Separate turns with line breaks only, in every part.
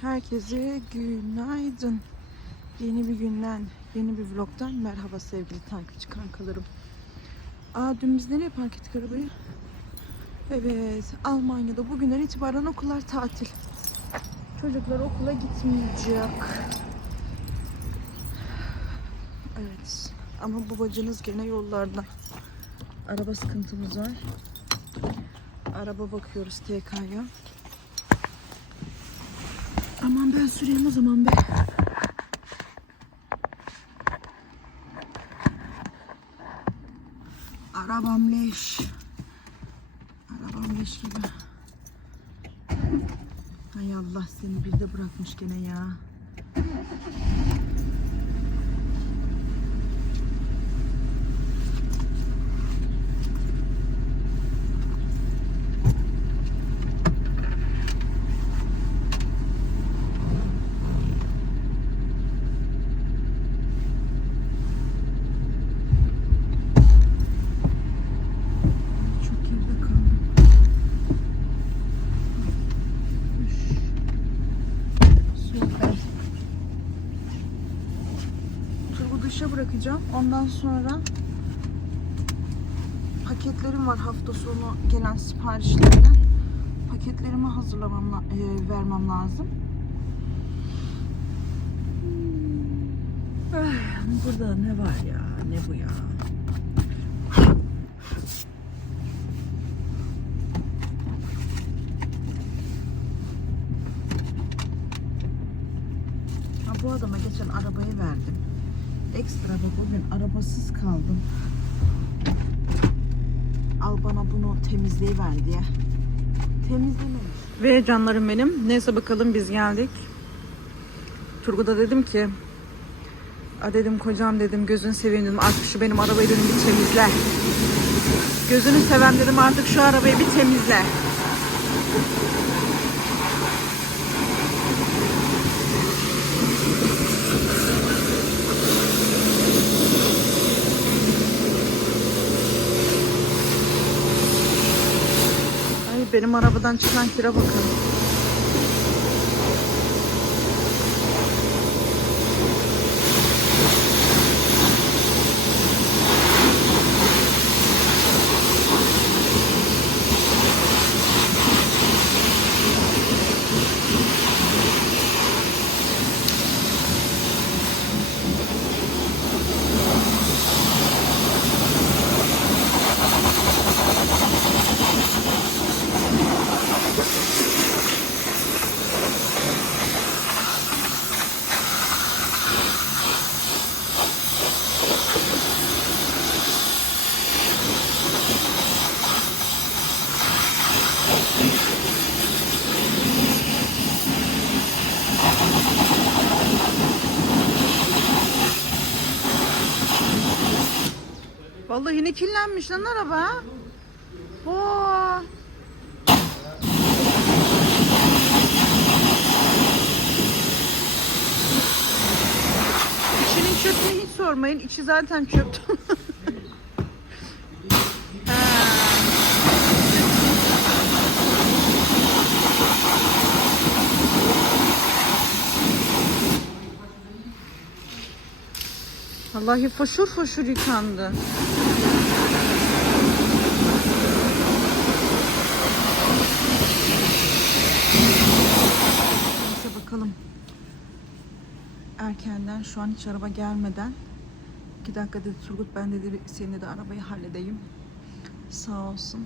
Herkese günaydın. Yeni bir günden, yeni bir vlogdan merhaba sevgili takipçi kankalarım. Aa dün biz nereye park ettik arabayı? Evet, Almanya'da bugünden itibaren okullar tatil. Çocuklar okula gitmeyecek. Evet, ama babacınız gene yollarda. Araba sıkıntımız var. Araba bakıyoruz TK'ya. Aman ben süreyim o zaman be. Arabam leş. Arabam leş gibi. Hay Allah seni bir de bırakmış gene ya. Bırakacağım. Ondan sonra paketlerim var hafta sonu gelen siparişlerden. Paketlerimi hazırlamam, la- e, vermem lazım. Ah, Burada ne var ya? Ne bu ya? Bu adama geçen verdim. Ekstra da bugün arabasız kaldım. Al bana bunu temizleyiver diye. Temizlememiş. Ve canlarım benim. Neyse bakalım biz geldik. Turgut'a dedim ki A dedim kocam dedim gözünü seveyim dedim artık şu benim arabayı dedim bir temizle. Gözünü sevem dedim artık şu arabayı bir temizle. Ay benim arabadan çıkan kira bakın. Vallahi yine kirlenmiş lan araba. Oo. İçinin çöpünü hiç sormayın. İçi zaten çöp. Ha. Vallahi foşur foşur yıkandı. Neyse bakalım. Erkenden şu an hiç araba gelmeden 2 dakika dedi Turgut ben dedi senin de arabayı halledeyim. Sağ olsun.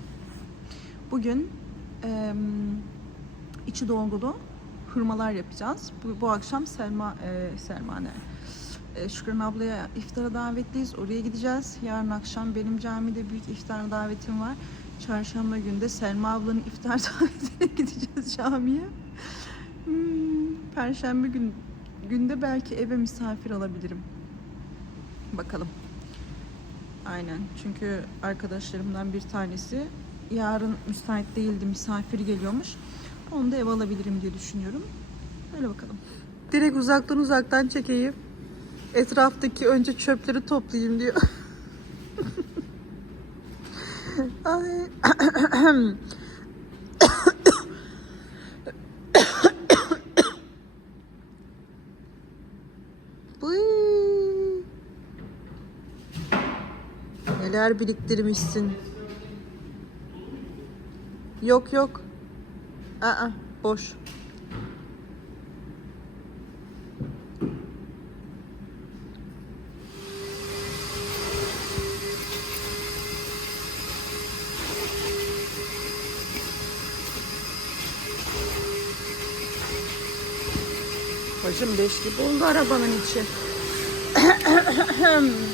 Bugün em, içi dolgulu hurmalar yapacağız. Bu, bu akşam Selma e, Selma ne? E, Şükran ablaya iftara davetliyiz. Oraya gideceğiz. Yarın akşam benim camide büyük iftar davetim var. Çarşamba günde Selma ablanın iftar davetine gideceğiz camiye. Hmm, Perşembe gün günde belki eve misafir alabilirim. Bakalım. Aynen. Çünkü arkadaşlarımdan bir tanesi yarın müsait değildi. Misafir geliyormuş. Onu da ev alabilirim diye düşünüyorum. Öyle bakalım. Direkt uzaktan uzaktan çekeyim. Etraftaki önce çöpleri toplayayım diyor. Ay. neler biriktirmişsin. Yok yok. Aa, boş. Bacım beş gibi oldu arabanın içi.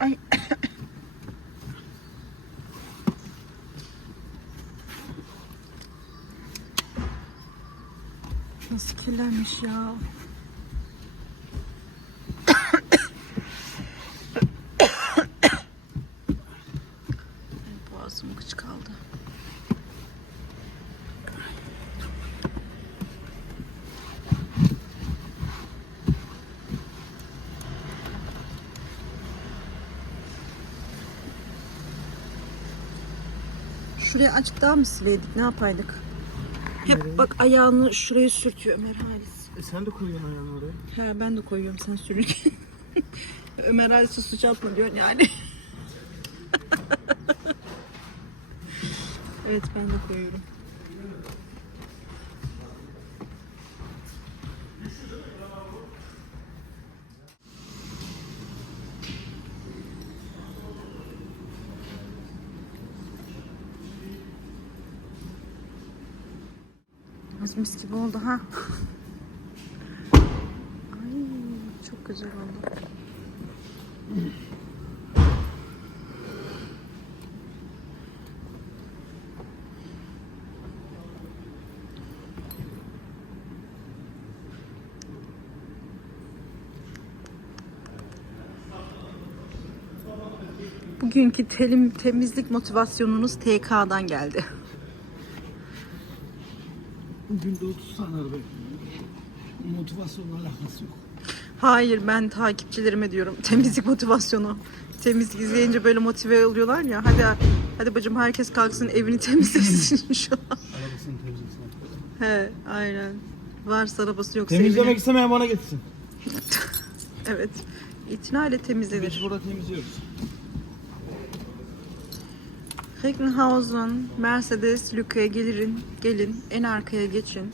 Ay. Nasıl kirlenmiş ya? Ay, Boğazım gıç kaldı. Şuraya açık daha mı sileydik? Ne yapaydık? Hep bak ayağını şuraya sürtüyor Ömer Halis.
E sen de koyuyorsun ayağını oraya.
He ben de koyuyorum sen sürürken. Ömer Halis'e suç atma diyorsun yani. evet ben de koyuyorum. Mis gibi oldu ha. Ay çok güzel oldu. Bugünkü telim, temizlik motivasyonunuz TK'dan geldi.
Günde 30 tane araba yapıyorum. Motivasyonla alakası yok.
Hayır ben takipçilerime diyorum temizlik motivasyonu. Temizlik izleyince böyle motive oluyorlar ya. Hadi hadi bacım herkes kalksın evini temizlesin şu an.
Arabasını temizlesin.
He aynen. Varsa arabası yoksa
Temizlemek
evini.
istemeyen bana getirsin.
Evet. İtinayla
Biz
temizlenir.
burada temizliyoruz.
Recklinghausen, Mercedes, Lüka'ya gelirin. Gelin. En arkaya geçin.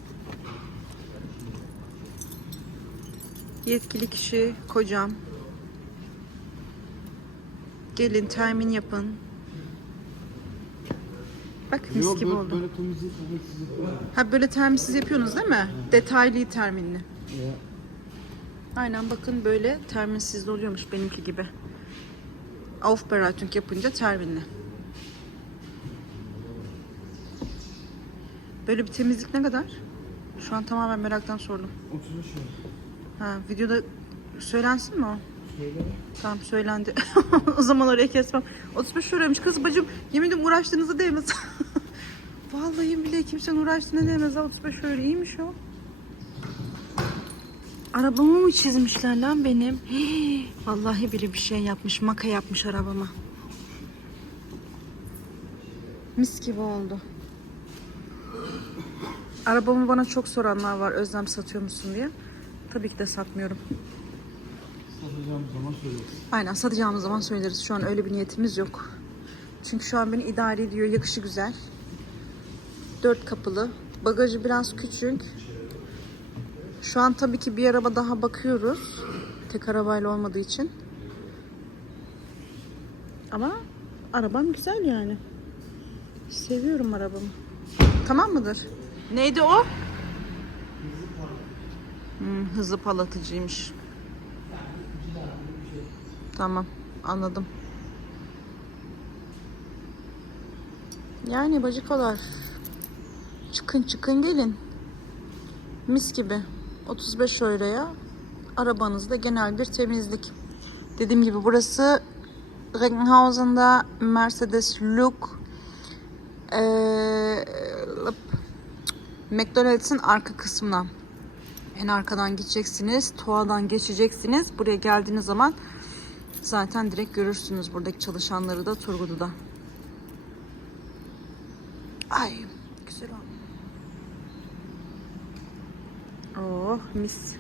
Yetkili kişi kocam. Gelin termin yapın. Bak mis
Yok
gibi
böyle,
oldu.
böyle temizlik.
Ha böyle terminsiz yapıyorsunuz değil mi? Detaylı terminli.
Ya.
Aynen bakın böyle terminsiz de oluyormuş benimki gibi. Aufbereitung yapınca terminli. Böyle bir temizlik ne kadar? Şu an tamamen meraktan sordum.
35 lira.
Ha, videoda söylensin mi o?
Söyle.
Tamam söylendi. o zaman oraya kesmem. 35 liraymış kız bacım. Yemin ediyorum uğraştığınızı değmez. Vallahi bile kimsenin uğraştığına değmez. ha, 35 lira iyiymiş o. Arabamı mı çizmişler lan benim? Hii, vallahi biri bir şey yapmış. Maka yapmış arabama. Mis gibi oldu. Arabamı bana çok soranlar var. Özlem satıyor musun diye. Tabii ki de satmıyorum.
Satacağım zaman söyleriz.
Aynen satacağımız zaman söyleriz. Şu an öyle bir niyetimiz yok. Çünkü şu an beni idare ediyor. Yakışı güzel. Dört kapılı. Bagajı biraz küçük. Şu an tabii ki bir araba daha bakıyoruz. Tek arabayla olmadığı için. Ama arabam güzel yani. Seviyorum arabamı. Tamam mıdır? Neydi o? Hmm, hızı palatıcıymış. Tamam, anladım. Yani bacıkalar. Çıkın çıkın gelin. Mis gibi. 35 euroya arabanızda genel bir temizlik. Dediğim gibi burası Recklinghausen'da Mercedes Look ee, McDonald's'in arka kısmına en arkadan gideceksiniz. Tuğa'dan geçeceksiniz. Buraya geldiğiniz zaman zaten direkt görürsünüz buradaki çalışanları da Turgut'u Ay güzel oldu. Oh mis.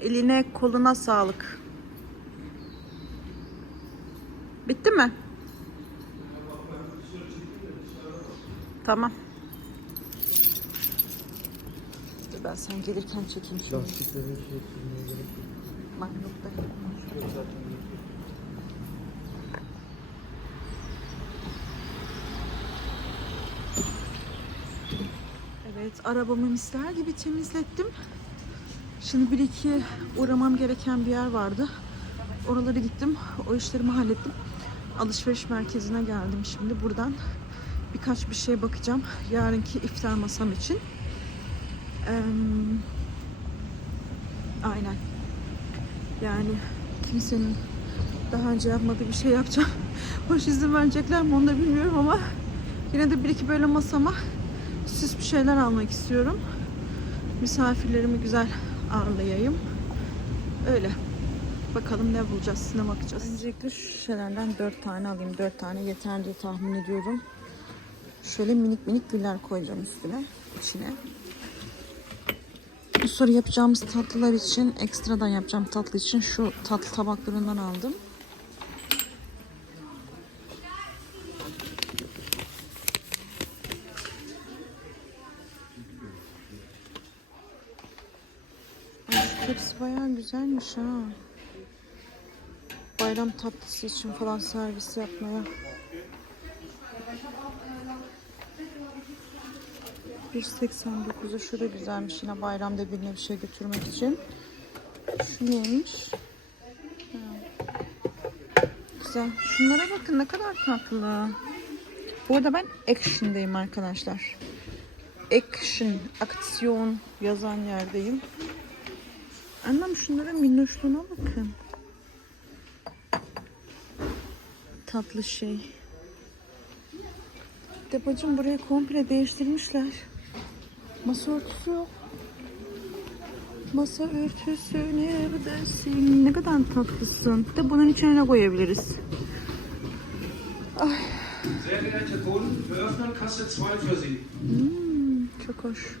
Eline koluna sağlık. Bitti mi? Tamam. Dur ben sen gelirken çekeyim şimdi.
Lastiklerin şey kırmaya gerek yok.
Magnet'ta.
Yok zaten.
Evet, arabamı misler gibi temizlettim. Şimdi bir iki uğramam gereken bir yer vardı. Oralara gittim, o işlerimi hallettim. Alışveriş merkezine geldim şimdi. Buradan birkaç bir şey bakacağım. Yarınki iftar masam için. Eee, aynen. Yani kimsenin daha önce yapmadığı bir şey yapacağım. Hoş izin verecekler mi onu da bilmiyorum ama yine de bir iki böyle masama süs bir şeyler almak istiyorum. Misafirlerimi güzel ağırlayayım. Öyle. Bakalım ne bulacağız, ne bakacağız. Öncelikle şu şişelerden 4 tane alayım. 4 tane yeter diye tahmin ediyorum. Şöyle minik minik güller koyacağım üstüne, içine. Sonra yapacağımız tatlılar için, ekstradan yapacağım tatlı için şu tatlı tabaklarından aldım. Ay, şu tepsi bayağı güzelmiş ha. Bayram tatlısı için falan servis yapmaya. 1.89'a şu da güzelmiş yine bayramda birine bir şey götürmek için. Şu neymiş? Güzel. Şunlara bakın ne kadar tatlı. Bu arada ben Action'dayım arkadaşlar. Action, aksiyon yazan yerdeyim. Annem şunların minnoşluğuna bakın. Tatlı şey. De bacım burayı komple değiştirmişler. Masa örtüsü yok. Masa örtüsü neredesin? Ne kadar tatlısın. De bunun içine ne koyabiliriz?
Sehr geehrte Kunden, wir öffnen Kasse 2 für Sie.
Hmm, çok hoş.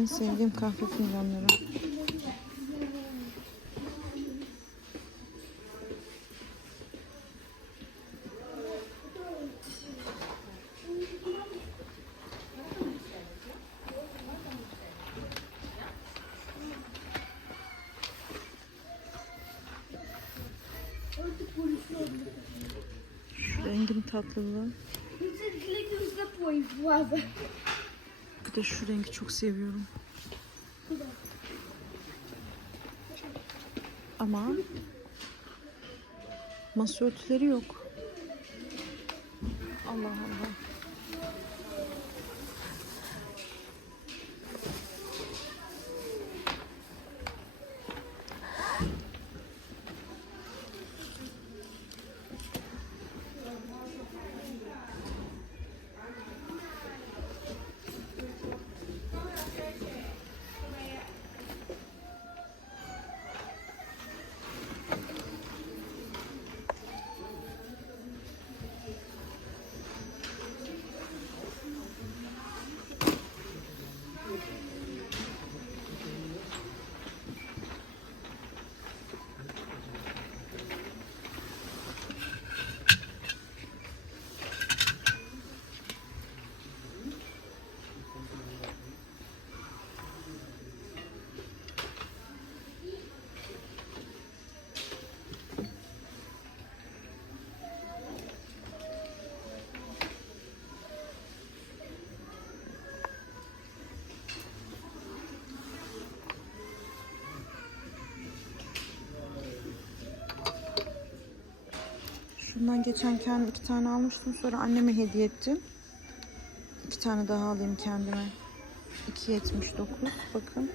En sevdiğim kahve fincanları. Rengin tatlılığı. Bir de şu rengi çok seviyorum. Ama masa örtüleri yok. Allah Allah. Bundan geçen kendim iki tane almıştım. Sonra anneme hediye ettim. İki tane daha alayım kendime. 2.79 bakın.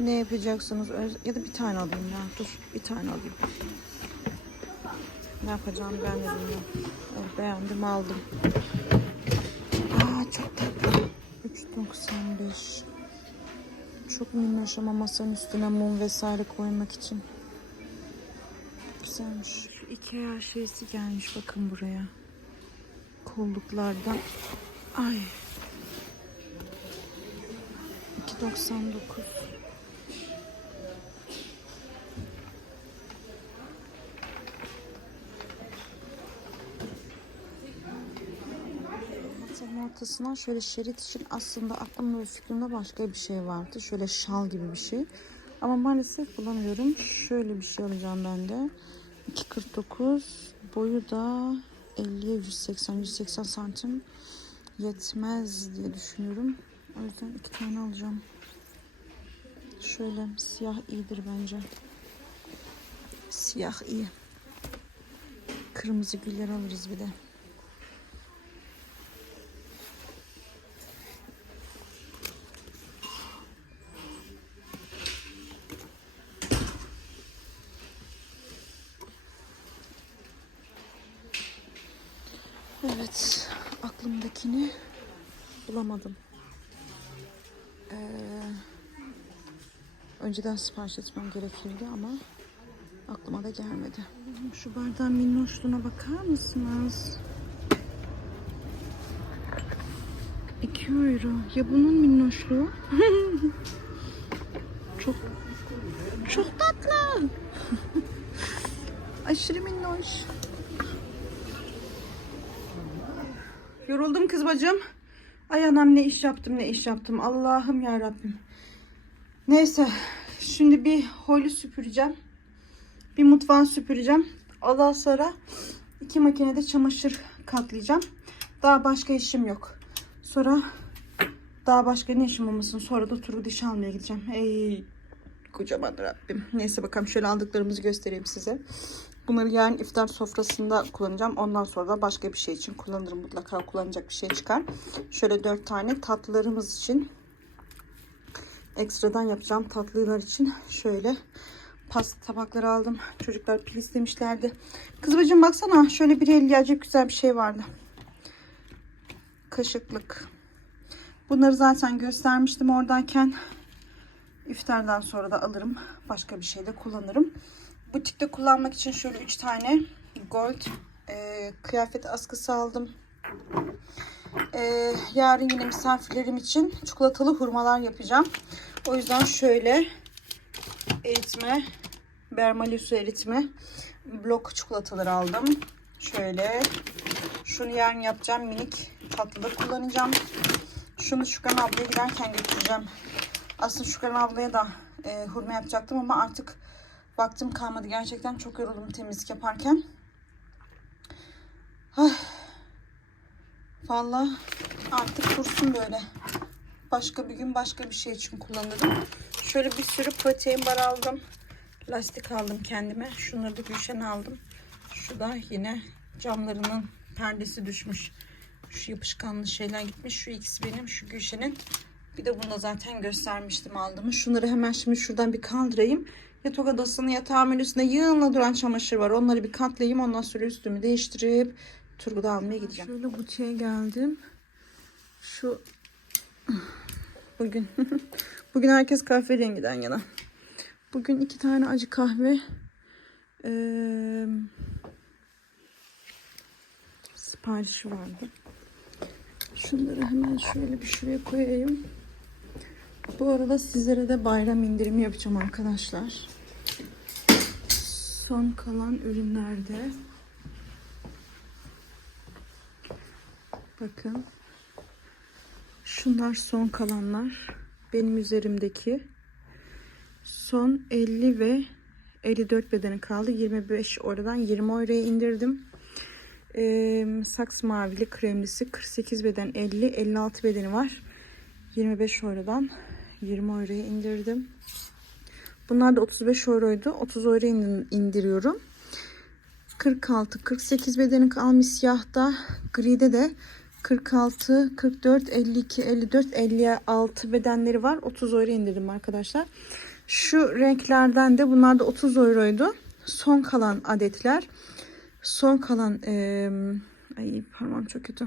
Ne yapacaksınız? Ya da bir tane alayım ya. Dur bir tane alayım. Ne yapacağım ben de bilmiyorum. Evet, beğendim aldım. Aa çok tatlı. 3.95 Çok minnoş ama masanın üstüne mum vesaire koymak için. Güzelmiş. Ikea şeysi gelmiş bakın buraya. Kolluklardan. Ay. 2.99 Masanın ortasına şöyle şerit için aslında aklımda ve fikrimde başka bir şey vardı. Şöyle şal gibi bir şey. Ama maalesef bulamıyorum. Şöyle bir şey alacağım ben de. 2.49 boyu da 50'ye 180 180 santim yetmez diye düşünüyorum. O yüzden iki tane alacağım. Şöyle siyah iyidir bence. Siyah iyi. Kırmızı güller alırız bir de. Evet, aklımdakini bulamadım. Ee, önceden sipariş etmem gerekirdi ama aklıma da gelmedi. Şu bardağın minnoşluğuna bakar mısınız? 2 euro. Ya bunun minnoşluğu? çok çok tatlı. Aşırı minnoş. Yoruldum kız bacım. Ay anam ne iş yaptım ne iş yaptım. Allah'ım ya Rabbim. Neyse şimdi bir holü süpüreceğim. Bir mutfağı süpüreceğim. Ondan sonra iki makinede çamaşır katlayacağım. Daha başka işim yok. Sonra daha başka ne işim olmasın. Sonra da turu diş almaya gideceğim. Ey kocaman Rabbim. Neyse bakalım şöyle aldıklarımızı göstereyim size. Bunları yarın iftar sofrasında kullanacağım. Ondan sonra da başka bir şey için kullanırım. Mutlaka kullanacak bir şey çıkar. Şöyle dört tane tatlılarımız için ekstradan yapacağım tatlılar için şöyle pasta tabakları aldım. Çocuklar pil istemişlerdi. Kız bacım baksana şöyle bir el gelecek güzel bir şey vardı. Kaşıklık. Bunları zaten göstermiştim oradayken. İftardan sonra da alırım. Başka bir şeyde kullanırım. Butikte kullanmak için şöyle 3 tane gold e, kıyafet askısı aldım. E, yarın yine misafirlerim için çikolatalı hurmalar yapacağım. O yüzden şöyle eritme, Bermalius'u eritme blok çikolataları aldım. Şöyle şunu yarın yapacağım minik tatlıda kullanacağım. Şunu Şükran ablaya giderken götüreceğim. Aslında Şükran ablaya da e, hurma yapacaktım ama artık vaktim kalmadı. Gerçekten çok yoruldum temizlik yaparken. Ay. Vallahi artık dursun böyle. Başka bir gün başka bir şey için kullanırım. Şöyle bir sürü protein bar aldım. Lastik aldım kendime. Şunları da Gülşen'e aldım. Şu da yine camlarının perdesi düşmüş. Şu yapışkanlı şeyler gitmiş. Şu ikisi benim. Şu Gülşen'in. Bir de bunu da zaten göstermiştim aldığımı. Şunları hemen şimdi şuradan bir kaldırayım. Yatak odasının yatağımın üstünde yığınla duran çamaşır var. Onları bir katlayayım. Ondan sonra üstümü değiştirip Turgut'u almaya gideceğim. Şöyle butiğe geldim. Şu bugün bugün herkes kahverengiden yana. Bugün iki tane acı kahve ee, siparişi vardı. Şunları hemen şöyle bir şuraya koyayım. Bu arada sizlere de bayram indirimi yapacağım arkadaşlar. Son kalan ürünlerde. Bakın. Şunlar son kalanlar. Benim üzerimdeki. Son 50 ve 54 bedeni kaldı. 25 oradan 20 euroya indirdim. Ee, saks mavili kremlisi 48 beden 50 56 bedeni var. 25 eurodan 20 euroya indirdim. Bunlar da 35 euroydu. 30 euroya indiriyorum. 46, 48 bedeni kalmış siyahta. Gride de 46, 44, 52, 54, 56 bedenleri var. 30 euro indirdim arkadaşlar. Şu renklerden de bunlar da 30 euroydu. Son kalan adetler. Son kalan eee ay parmağım çok kötü.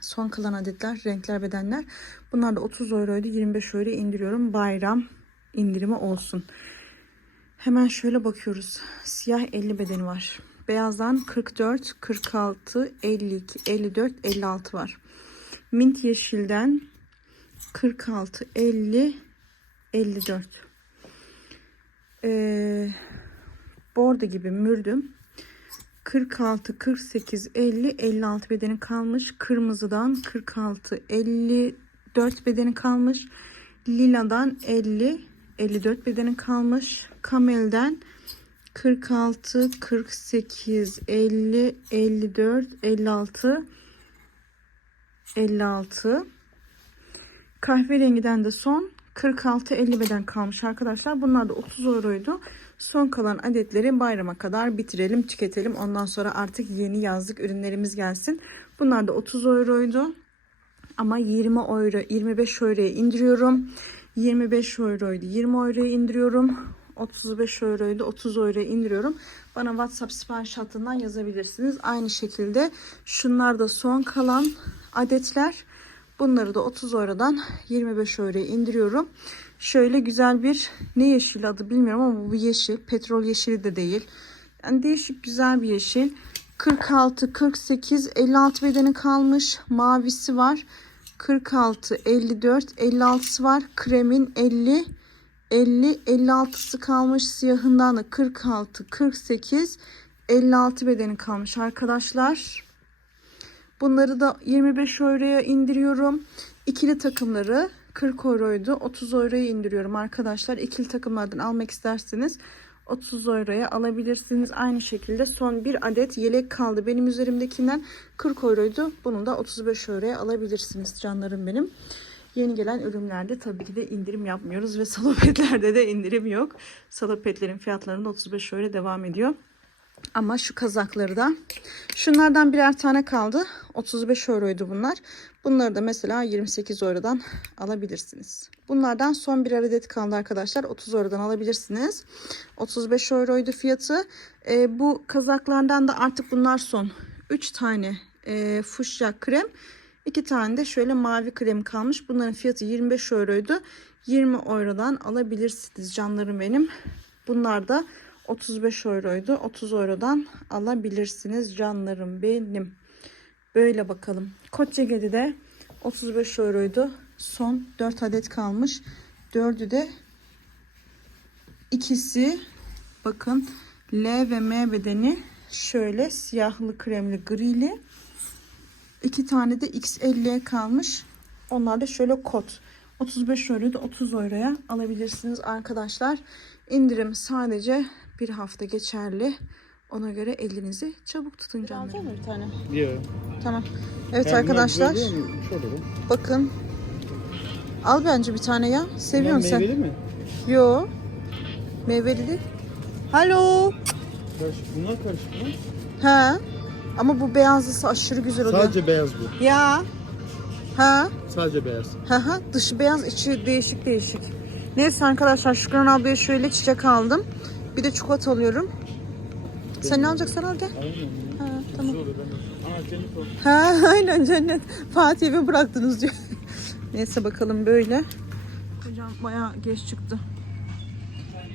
Son kalan adetler, renkler, bedenler. Bunlar da 30 euroydu. 25 euro indiriyorum. Bayram indirimi olsun. Hemen şöyle bakıyoruz. Siyah 50 bedeni var. Beyazdan 44, 46, 52, 54, 56 var. Mint yeşilden 46, 50, 54. Ee, bordo gibi mürdüm 46, 48, 50, 56 bedeni kalmış. Kırmızıdan 46, 54 bedeni kalmış. Liladan 50, 54 bedeni kalmış. Kamelden 46, 48, 50, 54, 56, 56. Kahverengiden de son 46-50 beden kalmış arkadaşlar. Bunlar da 30 euroydu. Son kalan adetleri bayrama kadar bitirelim, tüketelim. Ondan sonra artık yeni yazlık ürünlerimiz gelsin. Bunlar da 30 euroydu. Ama 20 euro, 25 euroya indiriyorum. 25 euroydu, 20 euroya indiriyorum. 35 euroydu, 30 euroya indiriyorum. Bana WhatsApp sipariş hattından yazabilirsiniz. Aynı şekilde şunlar da son kalan adetler. Bunları da 30 eurodan 25 euroya indiriyorum. Şöyle güzel bir ne yeşil adı bilmiyorum ama bu yeşil. Petrol yeşili de değil. Yani değişik güzel bir yeşil. 46, 48, 56 bedeni kalmış. Mavisi var. 46, 54, 56'sı var. Kremin 50, 50, 56'sı kalmış. Siyahından da 46, 48, 56 bedeni kalmış arkadaşlar. Bunları da 25 euroya indiriyorum. İkili takımları 40 euroydu. 30 euroya indiriyorum arkadaşlar. İkili takımlardan almak isterseniz 30 euroya alabilirsiniz. Aynı şekilde son bir adet yelek kaldı. Benim üzerimdekinden 40 euroydu. Bunu da 35 euroya alabilirsiniz canlarım benim. Yeni gelen ürünlerde tabii ki de indirim yapmıyoruz ve salopetlerde de indirim yok. Salopetlerin fiyatlarında 35 euro devam ediyor. Ama şu kazakları da şunlardan birer tane kaldı. 35 euroydu bunlar. Bunları da mesela 28 eurodan alabilirsiniz. Bunlardan son bir adet kaldı arkadaşlar. 30 eurodan alabilirsiniz. 35 euroydu fiyatı. Ee, bu kazaklardan da artık bunlar son. 3 tane e, fuşya krem. 2 tane de şöyle mavi krem kalmış. Bunların fiyatı 25 euroydu. 20 eurodan alabilirsiniz canlarım benim. Bunlar da 35 euroydu. 30 eurodan alabilirsiniz canlarım benim. Böyle bakalım. Kot ceketi de 35 euroydu. Son 4 adet kalmış. 4'ü de ikisi bakın L ve M bedeni şöyle siyahlı kremli grili. İki tane de X50'ye kalmış. Onlar da şöyle kot. 35 euroyu da 30 euroya alabilirsiniz arkadaşlar. İndirim sadece bir hafta geçerli. Ona göre elinizi çabuk tutun canlarım. Alacak mı bir tane?
Yok.
Tamam. Evet arkadaşlar bakın. Al bence bir tane ya. Seviyorsun sen.
Meyveli mi?
Yo. Meyveli değil. Alo.
Karışık. Bunlar karışık mı?
He. Ama bu beyazlısı aşırı güzel oluyor.
Sadece beyaz bu.
Ya. Ha.
Sadece beyaz.
Hı hı. Dışı beyaz, içi değişik değişik. Neyse arkadaşlar Şükran ablaya şöyle çiçek aldım. Bir de çikolata alıyorum. Sen ne alacaksan al gel.
Aynen.
Ha, tamam. Ha aynen cennet. Fatih'i mi bıraktınız diyor. Neyse bakalım böyle. Hocam bayağı geç çıktı.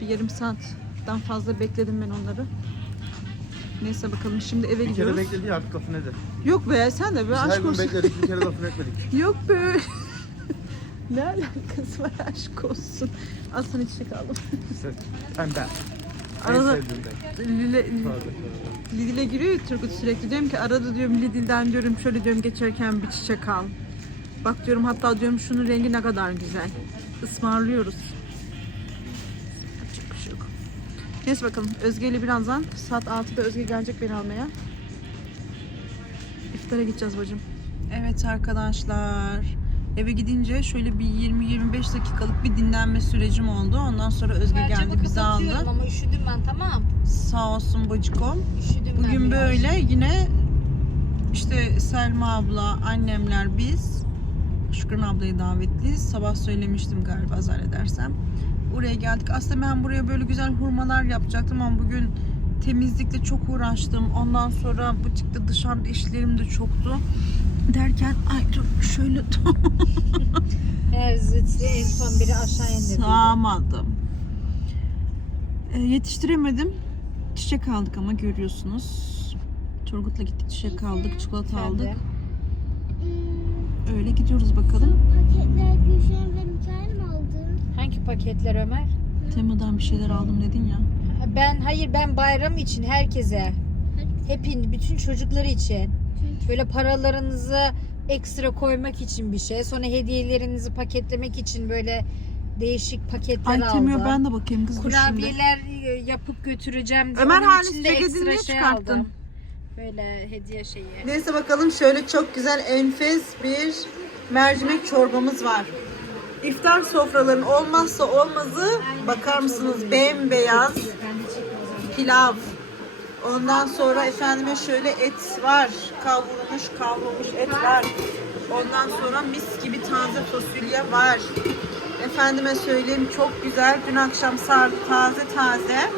Bir yarım saatten fazla bekledim ben onları. Neyse bakalım şimdi eve
Bir kere
gidiyoruz.
bekledi ya artık lafı nedir?
Yok be sen de be
Biz her
aşk
gün
olsun.
bekledik bir kere lafını etmedik.
Yok be. ne alakası var aşk olsun. Al sana çiçek aldım.
İşte pembe.
Arada
En sevdiğim renk.
Lidl'e
Pardon.
Lidl'e giriyor ya Turgut sürekli. Diyorum ki arada diyorum Lidl'den diyorum şöyle diyorum geçerken bir çiçek al. Bak diyorum hatta diyorum şunun rengi ne kadar güzel. Ismarlıyoruz. Neyse bakalım Özge ile birazdan saat 6'da Özge gelecek beni almaya. İftara gideceğiz bacım. Evet arkadaşlar Eve gidince şöyle bir 20-25 dakikalık bir dinlenme sürecim oldu. Ondan sonra Özge
Perçemi
geldi bizi aldı.
ama üşüdüm ben tamam.
Sağ olsun bacıkom.
Üşüdüm ben
Bugün
biraz.
böyle yine işte Selma abla, annemler biz Şükran ablayı davetliyiz. Sabah söylemiştim galiba zannedersem. Oraya geldik. Aslında ben buraya böyle güzel hurmalar yapacaktım ama bugün temizlikle çok uğraştım. Ondan sonra butikte dışarıda işlerim de çoktu. Derken ay dur şöyle
Her zıtri en son biri aşağı indirdi.
sağmadım. E, yetiştiremedim. Çiçek aldık ama görüyorsunuz. Turgut'la gittik çiçek aldık, çikolata aldık. Öyle gidiyoruz bakalım.
Paketler ve Mikail mi aldı?
Hangi paketler Ömer?
Tema'dan bir şeyler aldım dedin ya.
Ben hayır ben bayram için herkese. Hepin bütün çocuklar için. Böyle paralarınızı ekstra koymak için bir şey. Sonra hediyelerinizi paketlemek için böyle değişik paketler
Ay
aldım.
Temiyor ben de bakayım kız dur şimdi.
Kurabiyeler e, yapıp götüreceğim diye.
Ömer Halis ceketini
ekstra
niye
şey
çıkarttın?
aldım. Böyle hediye şeyi.
Neyse bakalım şöyle çok güzel enfes bir mercimek çorbamız var. İftar sofraların olmazsa olmazı bakar mısınız bembeyaz pilav. Ondan sonra efendime şöyle et var. Kavrulmuş kavrulmuş et var. Ondan sonra mis gibi taze fasulye var. Efendime söyleyeyim çok güzel. Dün akşam sardı taze taze.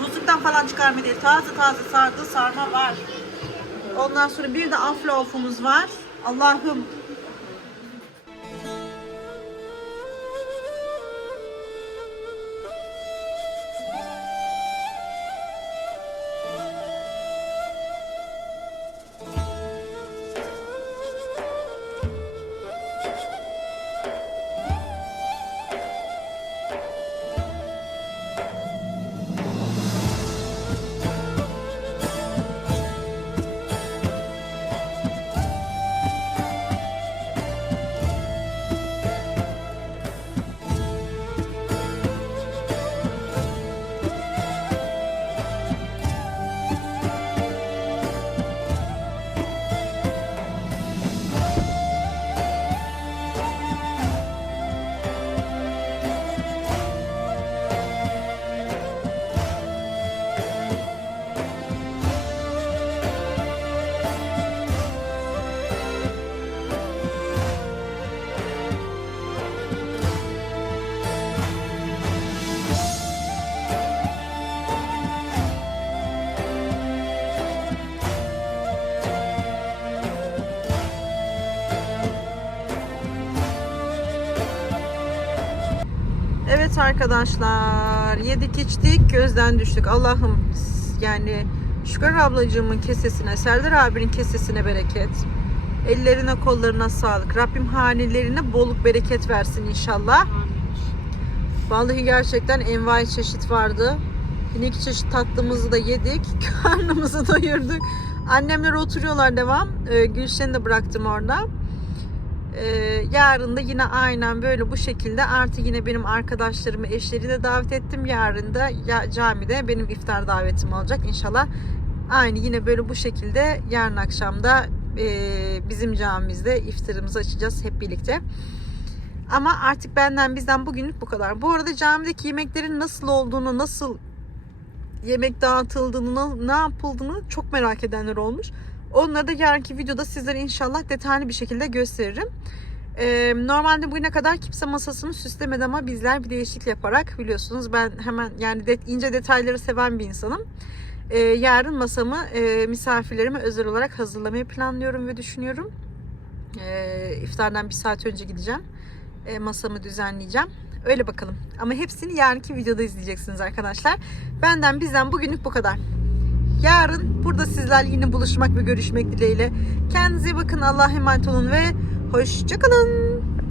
Buzluktan falan çıkarma değil. Taze taze sardığı sarma var. Ondan sonra bir de afla ofumuz var. Allah'ım Evet arkadaşlar yedik içtik gözden düştük. Allah'ım yani Şükran ablacığımın kesesine Serdar abinin kesesine bereket. Ellerine kollarına sağlık. Rabbim hanelerine bolluk bereket versin inşallah. Vallahi gerçekten envai çeşit vardı. Yine iki çeşit tatlımızı da yedik karnımızı doyurduk. Annemler oturuyorlar devam. Ee, Gülşen'i de bıraktım orada ee, yarın da yine aynen böyle bu şekilde artı yine benim arkadaşlarımı eşleri de davet ettim. Yarın da ya, camide benim iftar davetim olacak inşallah. Aynı yine böyle bu şekilde yarın akşamda e, bizim camimizde iftarımızı açacağız hep birlikte. Ama artık benden bizden bugünlük bu kadar. Bu arada camideki yemeklerin nasıl olduğunu, nasıl yemek dağıtıldığını, ne yapıldığını çok merak edenler olmuş. Onları da yarınki videoda sizlere inşallah detaylı bir şekilde gösteririm. Ee, normalde bugüne kadar kimse masasını süslemedi ama bizler bir değişiklik yaparak biliyorsunuz ben hemen yani de, ince detayları seven bir insanım. Ee, yarın masamı e, misafirlerime özel olarak hazırlamayı planlıyorum ve düşünüyorum. Ee, iftardan bir saat önce gideceğim. Ee, masamı düzenleyeceğim. Öyle bakalım. Ama hepsini yarınki videoda izleyeceksiniz arkadaşlar. Benden bizden bugünlük bu kadar. Yarın burada sizlerle yine buluşmak ve görüşmek dileğiyle. Kendinize bakın. Allah'a emanet olun ve hoşçakalın.